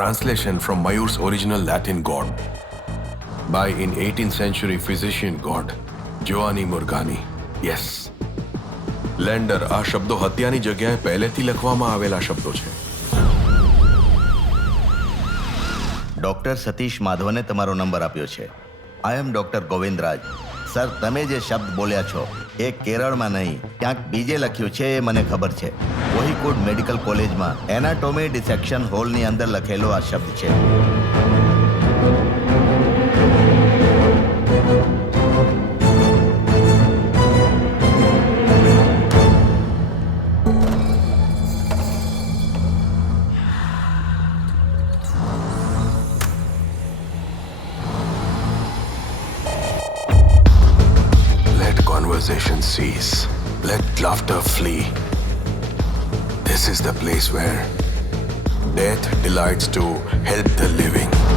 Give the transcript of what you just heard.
translation from Mayur's original Latin god by in 18th century physician god Giovanni Morgani. Yes. Lander આ શબ્દો હત્યાની જગ્યાએ પહેલેથી લખવામાં આવેલા શબ્દો છે. ડૉક્ટર સતીશ માધવને તમારો નંબર આપ્યો છે. આઈ એમ ડૉક્ટર ગોવિંદરાજ. સર, તમે જે શબ્દ બોલ્યા છો એ કેરળમાં નહીં, ક્યાંક બીજે લખ્યું છે એ મને ખબર છે. કોહિકુડ મેડિકલ કોલેજમાં એનાટોમી ડિસેક્શન હોલની અંદર લખેલો આ શબ્દ છે. Conversation cease. Let laughter flee. This is the place where death delights to help the living.